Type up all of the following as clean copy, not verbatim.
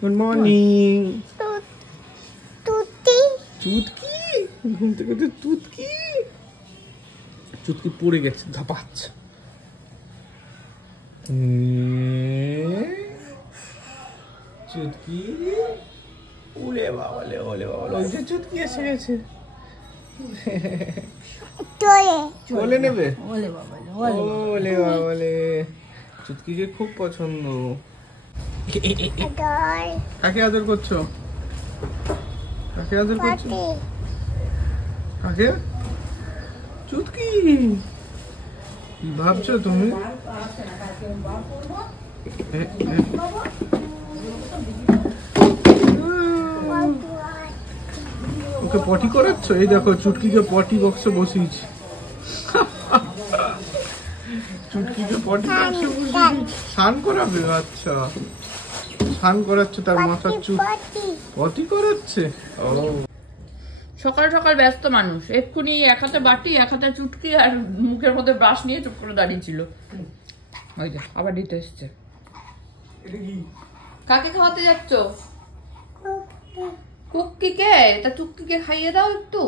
Good morning. চুটকি ঘুম থেকে তো চুটকি পড়ে গেছে, ধাপাচ্ছে। চুটকি ওলে বাবালে, ওই যে চুটকি এসে গেছে। চলে নেবে, ওলে বাবালে। চুটকিকে খুব পছন্দ। কাকে আদর করছো? কাকে? চুটকি কি ভাবছো তুমি? ওকে পটি করাচ্ছ? এই দেখো চুটকিকে পটি বক্সে বসিয়েছি। চুটকিকে পটি বক্সে বসিয়েছি। স্নান করাবে? আচ্ছা, স্নান করাচ্ছে, তার মাথার চুল পটি করাচ্ছে। ও সকাল সকাল ব্যস্ত মানুষ, এক্ষুনি এক হাতে বাটি এক হাতে চুটকি আর মুখের মধ্যে ব্রাশ নিয়ে চুপ করে দাঁড়িয়ে ছিল। ওই যে আবার দিতে এসছে। কাকে খাওয়াতে যাচ্ছ? কুক্কিকে। তা চুক্কিকে খাইয়ে দাও একটু।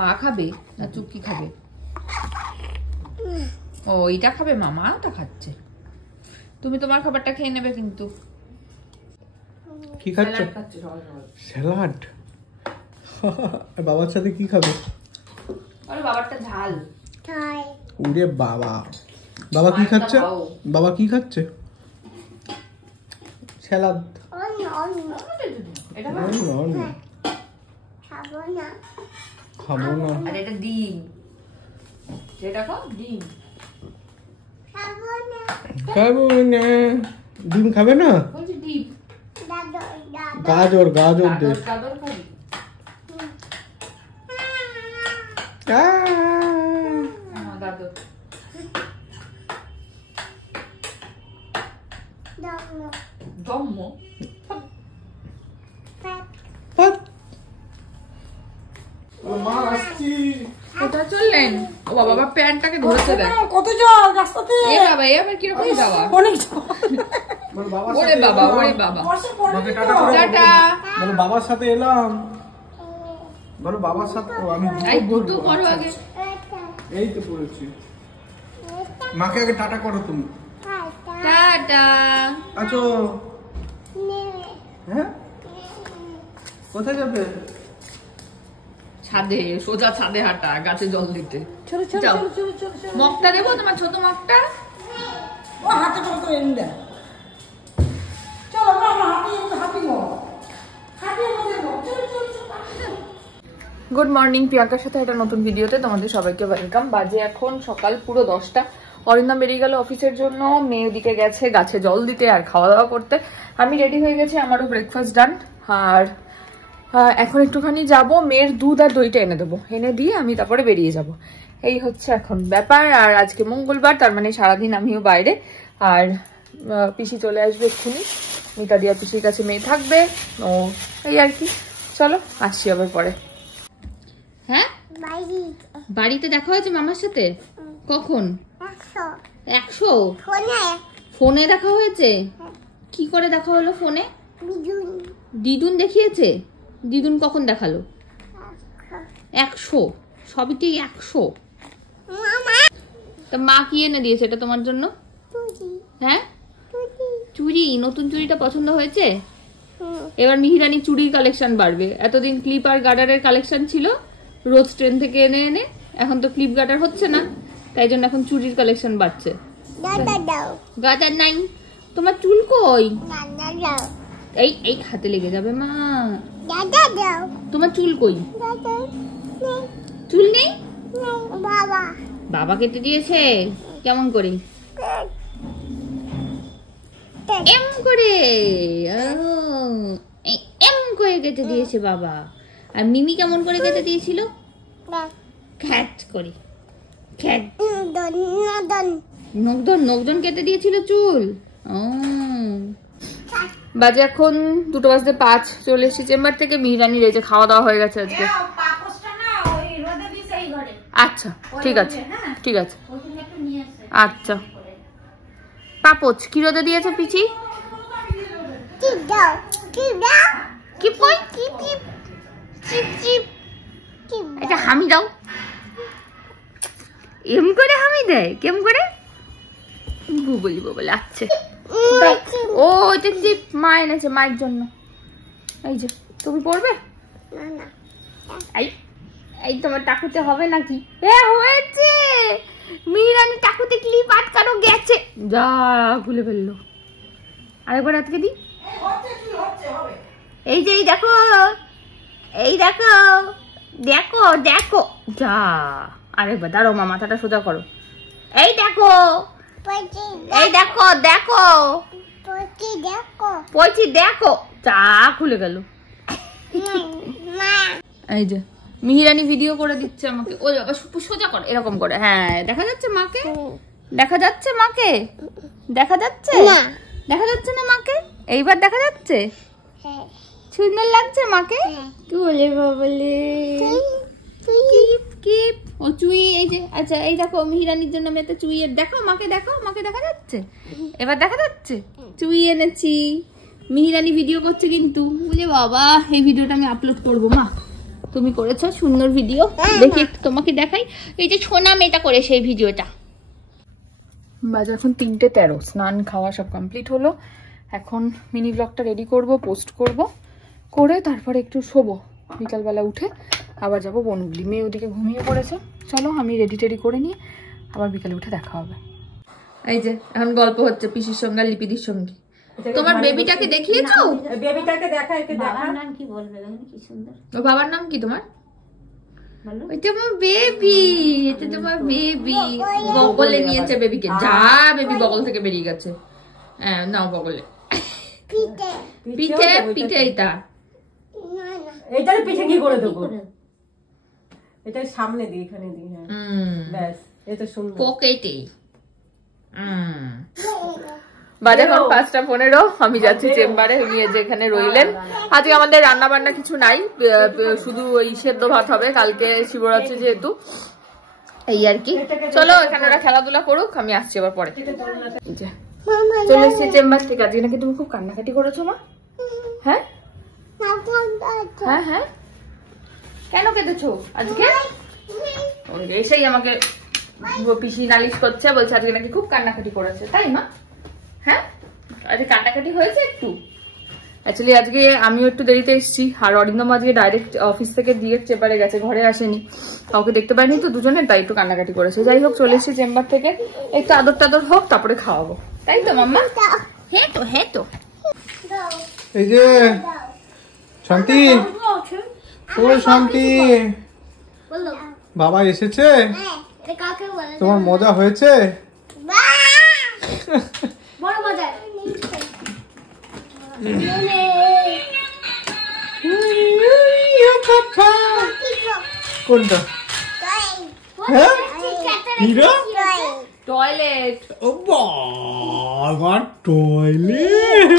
মা খাবে না চুক্কি খাবে? ও এটা খাবে, মামা ওটা খাচ্ছে। তুমি তোমার খাবারটা খেয়ে নেবে কিন্তু। কি খাচ্ছ? স্যালাড। বাবার সাথে কি খাবে? আরে বাবারটা ঝাল। ওরে বাবা, বাবা কি খাচ্ছে? বাবা কি খাচ্ছে? স্যালাড। খাবো না। আর এটা ডিম। যেটা খাও ডিম। খাবো না। ডিম খাবে না? বলছি ডিম। গাজর দে। গাজর খাবি? গাজর। জম্ম। মা আসছি। কোথায় চললেন? ও বাবা প্যান্টটাকে ধরেছে দেখ। কত জল রাস্তাতে। এ বাবা, এ আবার কিরকম যাওয়া? অনেক জল। ওরে বাবা। মাকে টাটা করো। টাটা। বলো বাবার সাথে এলাম। বলো বাবার সাথে। আমি এই গুতু করো আগে। এই তো পড়েছি। মাকে আগে টাটা করো তুমি। টাটা। আচ্ছা, হ্যাঁ কোথায় যাবে? ছাদে, সোজা ছাদে হাঁটা, গাছে জল দিতে। চলো যাও। মগটা দেবো তোমার, ছোট মগটা? ও হাতে করে এনে দে। চলো আমরা হাঁটি গো। গুড মর্নিং, প্রিয়াঙ্কার সাথে একটা নতুন ভিডিওতে তোমাদের সবাইকে ওয়েলকাম। বাজে এখন সকাল পুরো 10টা। অরিন্দম বেরিয়ে গেল অফিসের জন্য, মেয়ে ওদিকে গেছে গাছে জল দিতে আর খাওয়া দাওয়া করতে। আমি রেডি হয়ে গেছি, আমারও ব্রেকফাস্ট ডান। আর এখন একটুখানি যাব, মেয়ের দুধ আর দইটা এনে দেবো, এনে দিয়ে আমি তারপরে বেরিয়ে যাব। এই হচ্ছে এখন ব্যাপার। আর আজকে মঙ্গলবার, তার মানে সারাদিন আমিও বাইরে। আর পিসি চলে আসবে এক্ষুনি, মিতা দিয়া পিসির কাছে মেয়ে থাকবে। ও এই আর কি। চলো আসছি আবার পরে। হ্যাঁ বাড়িতে দেখা হয়েছে মামার সাথে? কখন? 100? ফোনে দেখা হয়েছে? কি করে দেখা হলো ফোনে? দিদুন দেখিয়েছে? দিদুন কখন দেখালো? 100? সবইতেই 100? তা মা কি এনে দিয়েছে এটা তোমার জন্য? হ্যাঁ চুড়ি। নতুন চুড়িটা পছন্দ হয়েছে? এবার মিহিরানি চুড়ির কালেকশন বাড়বে। এতদিন ক্লিপ আর গার্ডারের কালেকশন ছিল, রোজ ট্রেন থেকে এনে এনে। এখন তো ক্লিপ গার্ডার হচ্ছে না, তাই জন্য এখন চুড়ির কালেকশন বাড়ছে। গার্ডার নাই? তোমার চুল কই? এই হাতে লেগে যাবে মা। তোমার চুল কই? চুল নেই? বাবা কেটে দিয়েছে? কেমন করে? এম করে। এম করে কেটে দিয়েছে বাবা। আর মিমি কেমন করে কেটে দিয়েছিল? খ্যাট করে। নকদন কেটে দিয়েছিল চুল। বাজে এখন 2:05। চলে এসেছি চেম্বার থেকে। মিহিরানির এই যে খাওয়া দাওয়া হয়ে গেছে আজকে। আচ্ছা ঠিক আছে ঠিক আছে। আচ্ছা পাপোচ কি রোদে দিয়েছে পিচি? কি বল কি চিপ চিপ চিপ এটা হামি দাও এম করে হামি দেয় কেম করে বুবলি বুবলি আচ্ছা ও এটা চিপ মা এনেছে মায়ের জন্য এই যে তুমি পড়বে এই এই তোমার টাকুতে হবে নাকি হয়েছে মিহিরানি টাকুতে ক্লিপ আটকানো গেছে যা খুলে ফেললো আরেকবার আটকে দি এই যে দেখো দেখো দেখো দেখো যা আরেকবার দাঁড়ো মা মাথাটা সোজা করো এই দেখো দেখো দেখো পয়সি দেখো যা খুলে গেল এই যে মিহিরানি ভিডিও করে দিচ্ছে আমাকে ও বাবা সোজা কর এরকম করে হ্যাঁ দেখা যাচ্ছে মাকে দেখা যাচ্ছে মাকে দেখা যাচ্ছে দেখা যাচ্ছে না মাকে এইবার দেখা যাচ্ছে সুন্দর লাগছে মাকে কি বলে বাবলে কিপ কিপ ও চুই এই যে আচ্ছা এই দেখো মিহিরানির জন্য আমি একটা চুই দেখো মাকে দেখা যাচ্ছে এবার দেখা যাচ্ছে চুই এনেছি মিহিরানি ভিডিও করছে কিন্তু বলে বাবা এই ভিডিওটা আমি আপলোড করবো মা তুমি করেছো সুন্দর ভিডিও দেখি একটু তোমাকে দেখাই এই যে ছোনা মেয়েটা করে সেই ভিডিওটা বাজে এখন 3:13 স্নান খাওয়া সব কমপ্লিট হলো এখন মিনি ব্লগটা রেডি করব পোস্ট করব করে তারপরে একটু শোবো বিকালবেলা উঠে আবার যাবো বনগুলি মেয়ে ওদিকে ঘুমিয়ে পড়েছে চলো আমি রেডি টেডি করে নিয়ে আবার বিকালে উঠে দেখা হবে এই যে এখন গল্প হচ্ছে পিসির সঙ্গে লিপিদির সঙ্গে তোমার বেবিটাকে দেখিয়েছো বেবিটাকে দেখা একে দেখা বাবার নাম কি বলবে কি সুন্দর ও বাবার নাম কি তোমার বলো এটা আমার বেবি এটা তোমার বেবি বগলে নিয়েছে বেবিকে যা বেবি বগল থেকে বেরিয়ে গেছে হ্যাঁ নাও বগলে পিঠে পিঠে এটা এইটার পিঠে কি করে দেবো এটা সামনে দিই এখানে দিই হ্যাঁ ব্যাস এটা সুন্দর পকেটে বাজে এখন 5:15 আমি যাচ্ছি চেম্বারে নিয়ে যেখানে রইলেন আজকে আমাদের রান্না বান্না কিছু নাই শুধু ওই সেদ্ধ ভাত হবে কালকে শিবরাত্রি যেহেতু এই আর কি চলো এখানে ওরা খেলাধুলা করুক আমি আসছি আবার পরে চলে এসছি চেম্বার থেকে আজকে নাকি তুমি খুব কান্নাকাটি করেছো মা হ্যাঁ হ্যাঁ হ্যাঁ কেন কেঁদেছো আজকে এসেই আমাকে পিসি নালিশ করছে বলছে আজকে নাকি খুব কান্নাকাটি করেছে তাই মা হ্যাঁ আজকে কান্নাকাটি হয়েছে একটু অ্যাকচুয়ালি আজকে আমিও একটু দেরিতে এসেছি আর অরিন্দম আজকে ডাইরেক্ট অফিস থেকে দিয়ে চেম্বারে গেছে ঘরে আসেনি কাউকে দেখতে পাইনি তো দুজনে তাই একটু কান্নাকাটি করেছে যাই হোক চলে এসেছি চেম্বার থেকে একটু আদর টাদর হোক তারপরে খাওয়াবো তাই তো মাম্মা হ্যাঁ তো এই যে শান্তি ও শান্তি বাবা এসেছে তোমার মজা হয়েছে বড় মজা কোনটা হ্যাঁ টয়লেট ও বাবা টয়লেট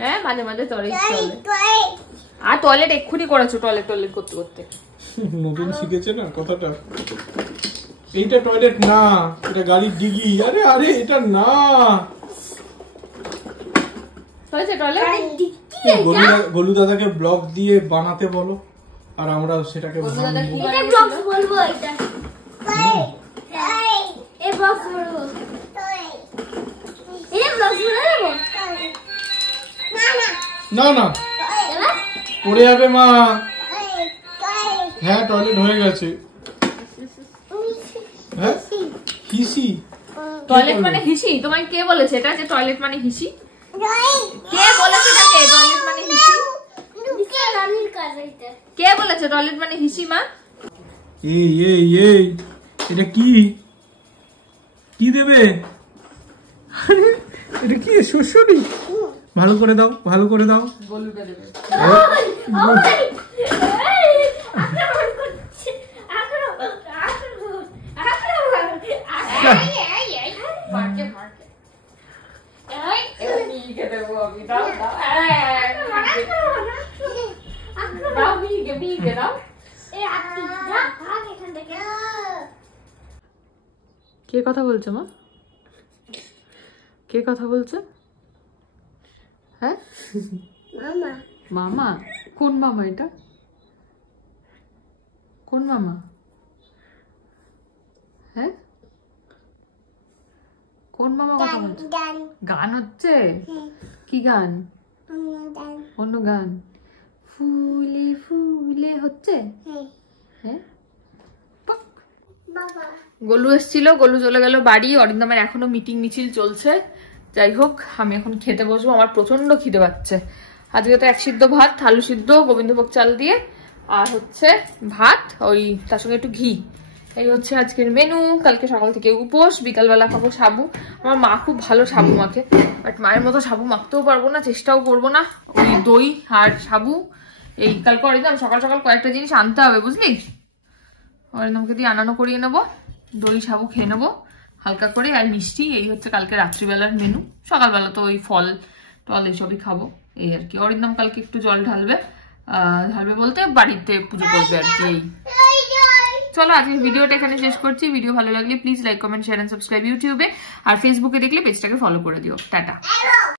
হ্যাঁ মাঝে মাঝে টয়লেট চলে আর টয়লেট এক্ষুনি করেছো টয়লেট করতে করতে নতুন শিখেছে না কথাটা এইটা টয়লেট না এটা গাড়ির ডিগি আরে আরে এটা না হয়েছে টয়লেট গোলু দাদাকে ব্লগ দিয়ে বানাতে বলো আর আমরা সেটাকে এটা ব্লগস বলবো এটা এই ব্লগস বলবো এই ব্লগস বলবো না না পড়ে যাবে মা হ্যাঁ টয়লেট হয়ে গেছে হ্যাঁ হিসি টয়লেট মানে হিসি তোমায় কে বলেছে এটা যে টয়লেট মানে হিসি কে বলেছে এটাকে টয়লেট মানে হিসি কে বলেছে টয়লেট মানে হিসি মা এই এই এই এটা কি কি দেবে এটা কি শস্যরি ভালো করে দাও ভালো করে দাও বলুটা দেবে কে কথা বলছো মা কে কথা বলছে? হ্যাঁ মামা মামা? কোন মামা এটা? কোন মামা? হ্যাঁ কোন মামা কথা বলছে? গান হচ্ছে? কি গান? অন্য গান? ফুলে ফুলে হচ্ছে? হ্যাঁ। গোলু এসেছিল, গোলু চলে গেল বাড়ি। অরিন্দমের এখনো মিটিং মিছিল চলছে। যাই হোক, আমি এখন খেতে বসবো। আমার প্রচন্ড খিদে পাচ্ছে। আজকে তো 1 সিদ্ধ ভাত, আলু সিদ্ধ, গোবিন্দভোগ চাল দিয়ে, আর হচ্ছে ভাত, ওই তার সঙ্গে একটু ঘি। এই হচ্ছে আজকের মেনু। কালকে সকাল থেকে উপোস, বিকালবেলা খাবো সাবু। আমার মা খুব ভালো সাবু মাখে, বাট মায়ের মতো সাবু মাখতেও পারবো না, চেষ্টাও করবো না। ওই দই আর সাবু, এই কালকে অরিন্দম সকাল সকাল কয়েকটা জিনিস আনতে হবে, বুঝলি? অরিন্দমকে দিয়ে আনানো করিয়ে নেবো, দই সাবু খেয়ে নেবো হালকা করে, আর মিষ্টি। এই হচ্ছে কালকে রাত্রিবেলার মেনু। সকালবেলা তো ওই ফল টল এইসবই খাবো, এই আর কি। অরিন্দম কালকে একটু জল ঢালবে, ঢালবে বলতে বাড়িতে পুজো করবে আর কি। চলো আজকের ভিডিওটা এখানে শেষ করছি। ভিডিও ভালো লাগলে please like, comment, share and subscribe ইউটিউবে, আর ফেসবুকে দেখলে পেজটাকে ফলো করে দিও। টাটা।